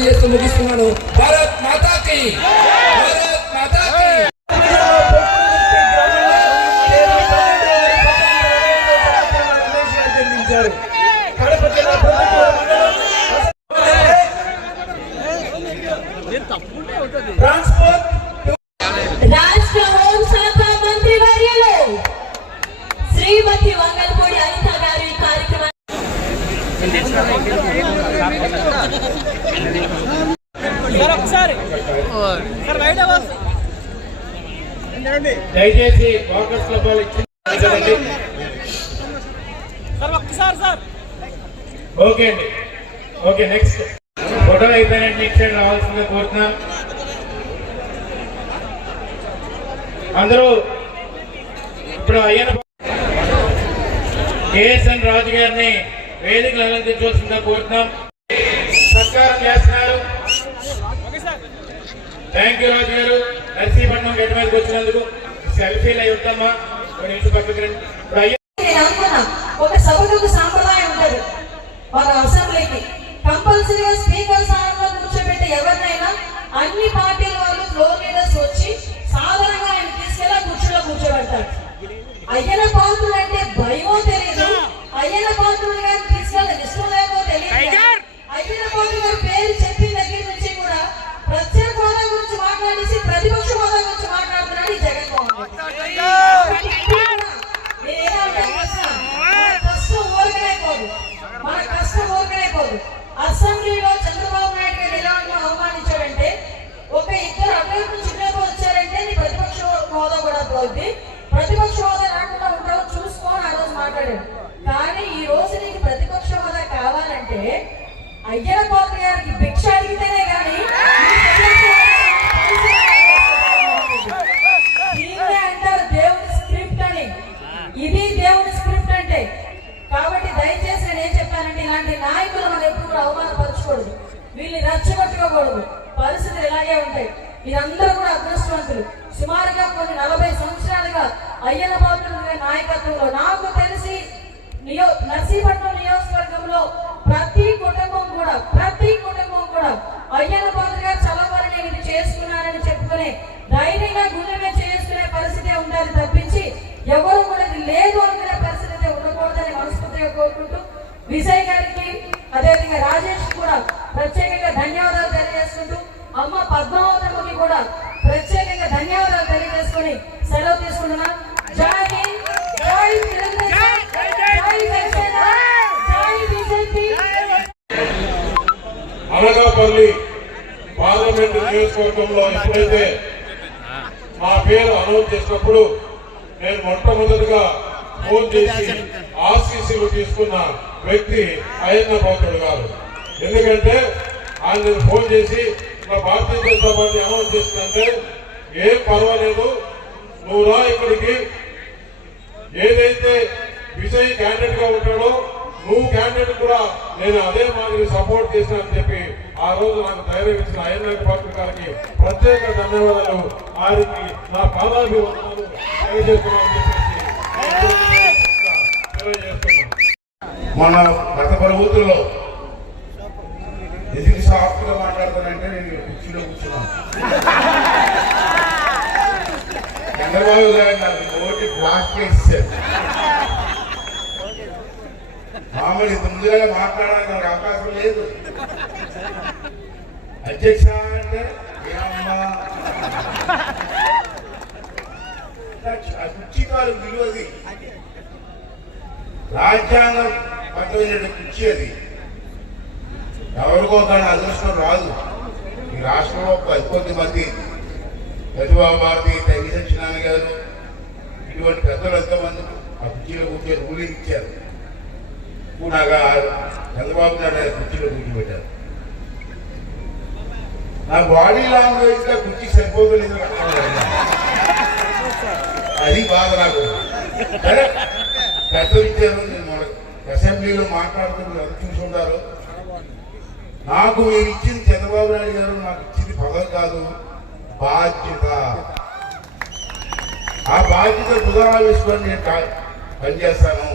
తెలియజేస్తూ ముగిస్తున్నాను. భారత్ మాతాకి, భారత్ మాతాకి. రాష్ట్ర హోంశాఖ మంత్రి వర్యులు శ్రీమతి వంగల్పూడి అనిత గారు ఈ కార్యక్రమాన్ని దయచేసి ఫోకస్ క్లబ్లు ఓకే అండి. ఓకే, నెక్స్ట్ ఫోటో అయిపోయినట్టు నెక్స్ట్ సైడ్ రావాల్సిందిగా కోరుతున్నాం. అందరూ ఇప్పుడు అయ్యన కేఎస్ఎన్ రాజు గారిని వేదికలు అలంకరించవలసిందిగా కోరుతున్నాం. సత్కారం చేస్తున్నారు. థ్యాంక్ యూ రాజు గారు. నర్సీపట్నం గడ్డ మీదకి వచ్చినందుకు సెల్ఫీలు అయి ఉంటామా పక్కకి రండి. ఒక సభకు ఒక సాంప్రదాయం ఉంటుంది. మన అసెంబ్లీకి కంపల్సరీగా స్పీకర్ స్థానంలో కూర్చోబెట్టి ఎవరినైనా అన్ని పార్టీల వాళ్ళు ఫ్లోర్ లీడర్స్ వచ్చి సాధారణంగా ఆయన తీసుకెళ్ళి కుర్చీలో కూర్చోబెడతారు. అయ్యన పాత్రుడు అంటే భయమో తెలియదు, అయ్యన పాత్రుడు గారు తీసుకెళ్ళి ఇష్టం లేదో తెలియదు. అయ్యన పాత్రుడు గారి పేరు చెప్పిన దగ్గర నుంచి కూడా ప్రత్యేక హోదా గురించి మాట్లాడేసి ప్రతిపక్ష హోదా గురించి మాట్లాడుతున్నాడు ఈ జగన్మోహన్ అసెంబ్లీలో చంద్రబాబు నాయుడు గారు ఎలా అవమానించాడంటే, ఒక ఇద్దరు అటు నుంచి వచ్చారంటే నీ ప్రతిపక్ష హోదా కూడా పోద్ది, ప్రతిపక్ష హోదా రాకుండా ఉంటావు చూసుకోని ఆ రోజు మాట్లాడాడు. కానీ ఈ రోజు నీకు ప్రతిపక్ష హోదా కావాలంటే అయ్యన పాత్ర గారికి భిక్ష అడిగితేనే కానీ దీన్నే అంటారు దేవుడి స్క్రిప్ట్ అని. ఇది దేవుడి స్క్రిప్ట్ అంటే. కాబట్టి దయచేసి నేను ఏం చెప్పానంటే, ఇలాంటి నాయకులు మనం ఎప్పుడు కూడా అవమానపరచకూడదు, వీళ్ళని రెచ్చగొట్టుకోకూడదు. పరిస్థితులు ఇలాగే ఉంటాయి. మీరందరూ కూడా అదృష్టవంతులు. సుమారుగా కొన్ని 40 సంవత్సరాలుగా అయ్యన పాత్రుడు నాయకత్వంలో నాకు తెలిసి నర్సీపట్నం నియోజకవర్గంలో ప్రతి కుటుంబం కూడా అయ్యన పాత్ర గారు చల్లవారు నేను ఇది చేసుకున్నానని చెప్పుకునే ధైర్యంగా గుండె మీద చేసుకునే పరిస్థితి ఉండాలి తప్పించి ఎవరు కూడా ఇది లేదు అనుకునే పరిస్థితి అయితే ఉండకూడదని మనస్ఫూర్తిగా కోరుకుంటూ విజయ్ గారికి అదేవిధంగా రాజేష్ కూడా ప్రత్యేకంగా ధన్యవాదాలు తెలియజేసుకుంటూ అమ్మ పద్మావతమ్మకి కూడా ప్రత్యేకంగా ధన్యవాదాలు తెలియజేసుకుని సెలవు తీసుకుంటున్నాం. జై హింద్, జై తెలుగుదేశం, జై జనసేన, జై బీజేపీ. అనకాపల్లి పార్లమెంట్ నియోజకవర్గంలో ఎప్పుడైతే మా పేరు అనౌన్స్ చేసినప్పుడు నేను మొట్టమొదటిగా ఫోన్ చేసి ఆశీస్సులు తీసుకున్న వ్యక్తి అయ్యన్న పాత్రుడు గారు. ఎందుకంటే ఆయన ఫోన్ చేసి భారతీయ జనతా పార్టీ అనౌన్స్ చేసిందంటే ఏం పర్వాలేదు, నువ్వు రా ఇక్కడికి, ఏదైతే విజయ్ క్యాండిడేట్ గా ఉంటాడో నువ్వు క్యాండిడేట్ కూడా నేను అదే మాదిరి సపోర్ట్ చేసిన అని చెప్పి ఆ రోజు నాకు ధైర్యం ఇచ్చిన అయ్యన్న పాత్రుడు గారికి ప్రత్యేక ధన్యవాదాలు. ఆయనకి నా పాదాభివందనాలు తెలియజేస్తున్నాను. మన గత ప్రభుత్వంలో ఎందుకు సాఫ్ట్గా మాట్లాడుతానంటే నేను కుర్చీలో కూర్చున్నాను. చంద్రబాబు గారు నాకు నోటి బ్లాస్ట్ చేశారు. మామూలు ఇంత ముందుగా మాట్లాడడానికి నాకు అవకాశం లేదు. అధ్యక్ష అంటే ఏమమ్మా కుర్చీ కాదు విలువది, రాజ్యాంగం పద్ధతి కుర్చీ అది. ఎవరికో కానీ అదృష్టం రాదు. ఈ రాష్ట్రంలో 10 మంది చంద్రబాబు భారతి తగిన సత్యనారాయణ గారు ఇటువంటి పెద్దలు ఎంతమంది ఆ కుర్చీలో కూర్చొని రూలింగ్ ఇచ్చారు. నాకు చంద్రబాబు నాయుడు కుర్చీలో కూర్చోబెట్టారు. నా బాడీ లాంగ్వేజ్ గా కుర్చీ సరిపోతలేదు, అది బాధ నాకు. సరే పెద్దలు ఇచ్చారు, నేను అసెంబ్లీలో మాట్లాడుతున్నారు, అది చూసుకుంటారు. నాకు మీరు ఇచ్చింది చంద్రబాబు నాయుడు గారు నాకు ఇచ్చింది పదవి కాదు, బాధ్యత. ఆ బాధ్యత భుజాన వేసుకొని నేను పనిచేస్తాను.